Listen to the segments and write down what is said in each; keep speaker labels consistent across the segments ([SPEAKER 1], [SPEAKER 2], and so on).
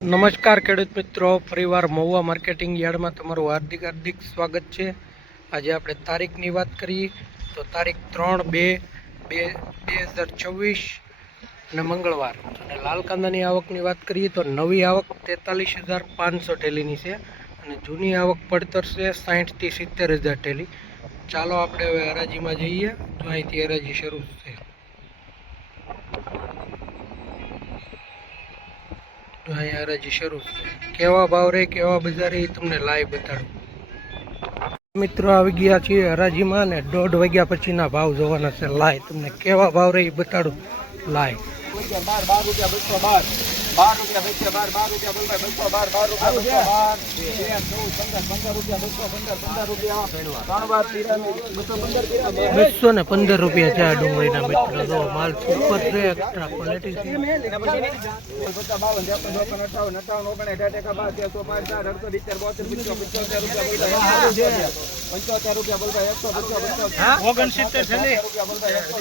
[SPEAKER 1] નમસ્કાર ખેડૂત મિત્રો, ફરીવાર મહુવા માર્કેટિંગ યાર્ડમાં તમારું હાર્દિક હાર્દિક સ્વાગત છે. આજે આપણે તારીખની વાત કરીએ તો તારીખ ત્રણ બે બે બે હજાર છવ્વીસ અને મંગળવાર. અને લાલ કાંદાની આવકની વાત કરીએ તો નવી આવક તેતાલીસ હજાર પાંચસો ટેલીની છે અને જૂની આવક પડતર છે સાહીઠથી સિત્તેર હજાર ટેલી. ચાલો આપણે હવે હરાજીમાં જઈએ. તો અહીંથી હરાજી શરૂ છે તો અહીંયા હરાજી શરૂ કેવા ભાવ રહે કેવા બજાર એ તમને લાઈવ બતાડું. મિત્રો, આવી ગયા છીએ હરાજીમાં ને દોઢ વાગ્યા પછીના ભાવ જોવાના છે. લાઈવ તમને કેવા ભાવ રહે બતાડું. લાઈવ
[SPEAKER 2] બાર બાર રૂપિયા બસો બાર બાર રૂપિયા બસો બાર બાર રૂપિયા બોલવાય બસો બાર બાર રૂપિયા બસો બાર. ચૌદ પંદર પંદર રૂપિયા બસો પંદર પંદર રૂપિયા. ત્રણ બાર બસો પંદર
[SPEAKER 1] બસો ને પંદર રૂપિયા છે આ ડુંગળીના મિત્રો. જો માલ સુપર છે. એક્સ્ટ્રા ક્વોલિટી છે
[SPEAKER 2] પચાસ બાવન ત્રેપન ચોપન અઠાવન અઠાવન ઓગણ અઢાર ટકા બાર તેરસો પાંચ ચાર અડસો સિત્તેર બોતેર પંચો પંચોતેર રૂપિયા બોલ ભાઈ પંચોતેર રૂપિયા બોલ એકસો બસો
[SPEAKER 1] ઓગણસિત્તેર
[SPEAKER 2] રૂપિયા બોલ ભાઈ એકસો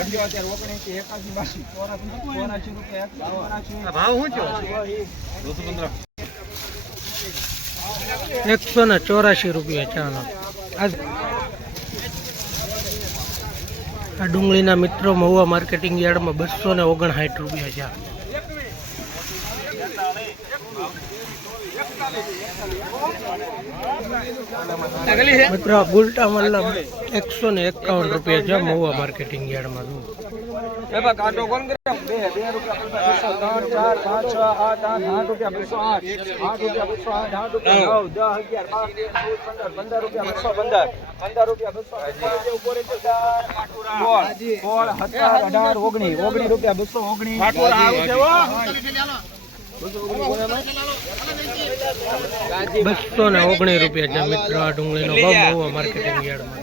[SPEAKER 2] અઠ્યોતેર ઓગણએંસી એકાસી બાસી ચોરાસી ચોરાસી રૂપિયા એકસો ચોરાસી
[SPEAKER 1] એકસો ને ચોરાશી રૂપિયા ચાલો આ ડુંગળીના મિત્રો મહુવા માર્કેટિંગ યાર્ડમાં બસો ને ઓગણસાઠ રૂપિયા છે. મિત્રો, આ ગુલટા મલ્લા એકસો ને એકાવન રૂપિયા છે મહુવા માર્કેટિંગ યાર્ડમાં.
[SPEAKER 2] એમાં કાંટો કોણ કરે બે બે રૂપિયા ત્રણ ચાર પાંચ છ આઠ આઠ આઠ રૂપિયા બસો આઠ આઠ રૂપિયા બસો આઠ આઠ રૂપિયા નવ દસ અગિયાર બાર પંદર પંદર રૂપિયા બસો પંદર પંદર રૂપિયા બસો સોળ સોળ સત્તર અઢાર ઓગણીસ ઓગણીસ રૂપિયા બસો ઓગણીસ.
[SPEAKER 1] બસો ને ઓગણીસ રૂપિયા છે મિત્રો આ ડુંગળીનો ભાવ બહુ માર્કેટિંગ યાર્ડમાં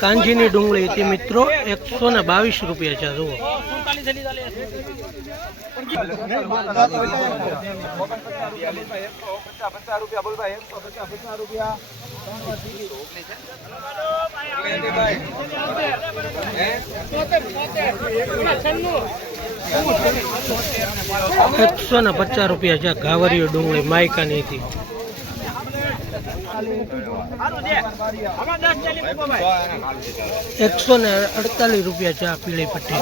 [SPEAKER 1] કાંજીની ડુંગળી હતી મિત્રો એકસો ને બાવીસ રૂપિયા છે જુઓ.
[SPEAKER 2] રૂપિયા. એકસો
[SPEAKER 1] ને પચાસ રૂપિયા છે. ઘાવરીઓ ડુંગળી, માયકાની હતી. એકસો ને અડતાલીસ રૂપિયા છે આ પીળી પટ્ટી.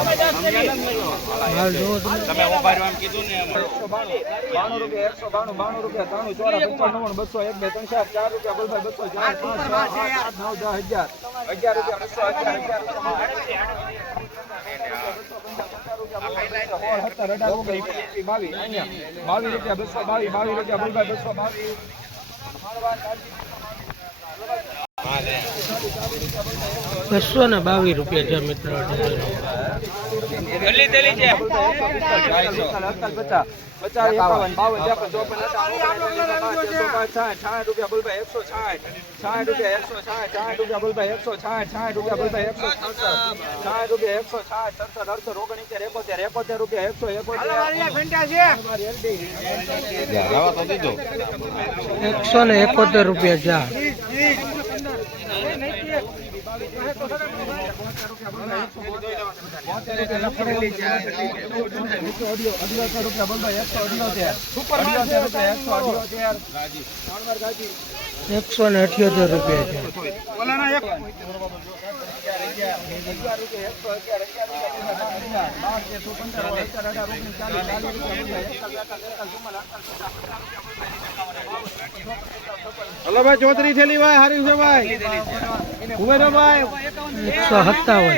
[SPEAKER 1] હાલ જોવો તમે.
[SPEAKER 2] બાવીસ રૂપિયા બસો બાવીસ બાવીસ રૂપિયા બોલ ભાઈ બસો બાવીસ
[SPEAKER 1] બસો ને બાવીસ રૂપિયા છે મિત્રો
[SPEAKER 2] પચાસ એકાવન બાવન ત્રેપન ચોપન છાઠ રૂપિયા બોલ એકસો છાઠ સાઠ રૂપિયા એકસો છાઠ સાઠ રૂપિયા બોલ એકસો છાઠ સાઠ રૂપિયા બોલ એકસો એકસો છાઠ રૂપિયા એકસો છાઠ સત્તર અડસઠ ઓગણીતેર એકોતેર એકોતેર રૂપિયા એકસો એકોતેર.
[SPEAKER 1] એકસો ને એકોતેર રૂપિયા છે આ. એકસો ને અઠ્યોતેર રૂપિયા છે.
[SPEAKER 2] હલો ભાઈ ચોત્રી થેલી ભાઈ હારી છે ભાઈ. ઉમેરો ભાઈ.
[SPEAKER 1] એકસો સત્તાવન.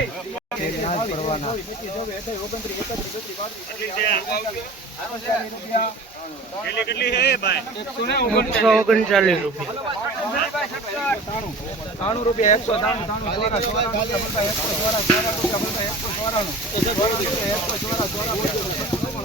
[SPEAKER 1] એકસો ઓગણચાલીસ રૂપિયા.
[SPEAKER 2] ત્રાણું રૂપિયા એકસો ત્રાણું ત્રાણું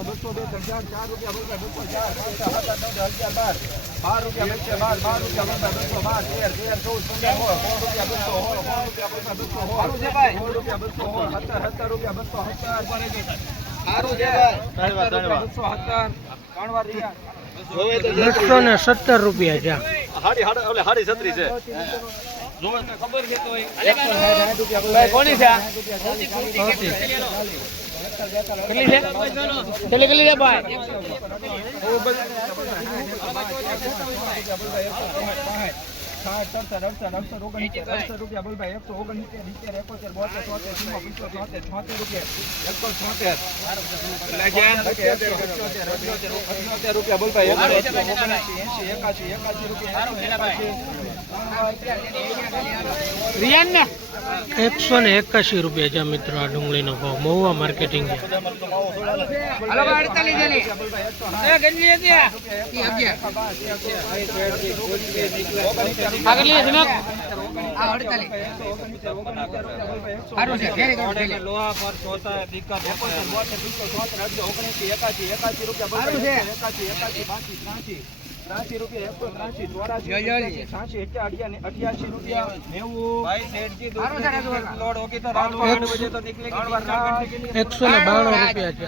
[SPEAKER 2] બસો બે ચાર ચાર રૂપિયા બોલતા બસો ચાર સાત આઠ નવ અગિયાર બાર બાર રૂપિયા બચે બાર બાર રૂપિયા બોલતા બસો બાર તેર તેર ચૌદ પંદર સોળ સોળ રૂપિયા બસો રૂપિયા બોલતા બસો સોળ રૂપિયા બસો સોળ સત્તર સત્તર રૂપિયા બસો સત્તર બસો સત્તર ત્રણ
[SPEAKER 1] બસો ને સત્તર રૂપિયા છે
[SPEAKER 3] હાડી હાડી ઓલે હાડી છત્રી છે.
[SPEAKER 2] કોની છે
[SPEAKER 1] કેટલી છે ભાઈ?
[SPEAKER 2] સડસઠ અડસઠ અડસઠ ઓગણસિત્તેર અડસઠ રૂપિયા. બોલભાઈ એકસો ઓગણસિત્તેર સિત્તેર એકોતેર બોતેર તોતેર ચુમ્મો પંચો તોતેર છોતેર રૂપિયા. એકસો છોતેર અઠ્યોતેર રૂપિયા બોલ ભાઈ. એકસો ઓગણસી એસી એકાસી એકાસી રૂપિયા
[SPEAKER 1] એકસો ને એકાશી રૂપિયા છે મિત્રો આ ડુંગળીનો ભાવ. મહુવા માર્કેટિંગ
[SPEAKER 2] એકાશી એકાસી રૂપિયા એકાસી બાસી ત્રાસી રૂપિયા એકસો ત્રાસી ચોરાસી છ્યાસી અઠ્યાસી અઠ્યાસી રૂપિયા નેવું. લોડ ઓકી તો રાત વાગે તો નીકળી
[SPEAKER 1] એકસો ને બાણું રૂપિયા છે.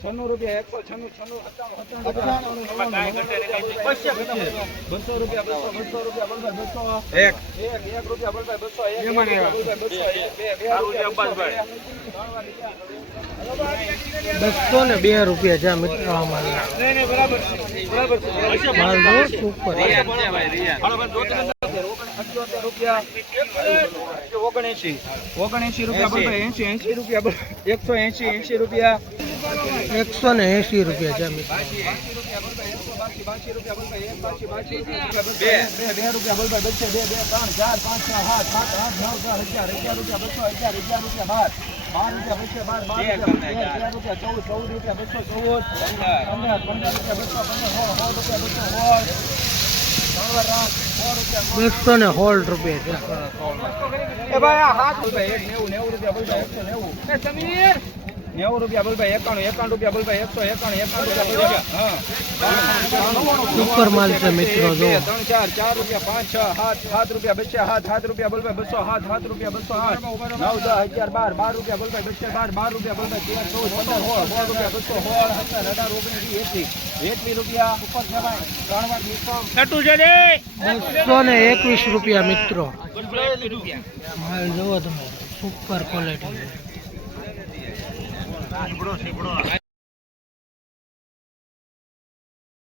[SPEAKER 2] આ રૂપિયા
[SPEAKER 1] માલ છન્નું
[SPEAKER 2] અઠ્યોતેર રૂપિયા. ઓગણએંશી ઓગણએંશી રૂપિયા બોલભાઈ એંશી એંશી રૂપિયા બોલ એકસો એંશી એંશી રૂપિયા
[SPEAKER 1] એકસો ને એસી રૂપિયા છે મિત્રો
[SPEAKER 2] બે બે બે રૂપિયા. બે બે સાત સાત આઠ નવ દસ અગિયાર અગિયાર રૂપિયા. બસો ને એસી રૂપિયા છે બાર રૂપિયા બચે બાર બાર રૂપિયા ચૌદ ચૌદ રૂપિયા બસો ચૌદ પંદર પંદર રૂપિયા બસો પંદર સો રૂપિયા બસો સો
[SPEAKER 1] બસો ને સોળ રૂપિયા છે
[SPEAKER 2] એ ભાઈ આ હાથ રૂપિયા એક નેવું નેવું રૂપિયા એકસો નેવું નેવું રૂપિયા બોલભાઈ એકાણું એકાણું રૂપિયા બોલભાઈ એકસો એકાણું એકાણું રૂપિયા બોલ
[SPEAKER 1] સુપર માલ છે મિત્રો જો.
[SPEAKER 2] ત્રણ ચાર ચાર રૂપિયા પાંચ છ સાત સાત રૂપિયા બસો સાત સાત રૂપિયા બોલભાઈ બસો સાત સાત રૂપિયા બસો આઠ. નવ દસ અગિયાર બાર બાર રૂપિયા બોલભાઈ બસો બાર બાર રૂપિયા બોલભાઈ તેર ચૌદ પંદર સોળ સોળ રૂપિયા બસો સોળ સત્તર અઢાર ઓગણીસ એસી એકવી રૂપિયા ઉપર છે ત્રણ વાર ડિસ્કાઉન્ટ
[SPEAKER 1] બસો ને એકવીસ રૂપિયા મિત્રો. માલ જુઓ તમે. Super quality bro, sí, bro.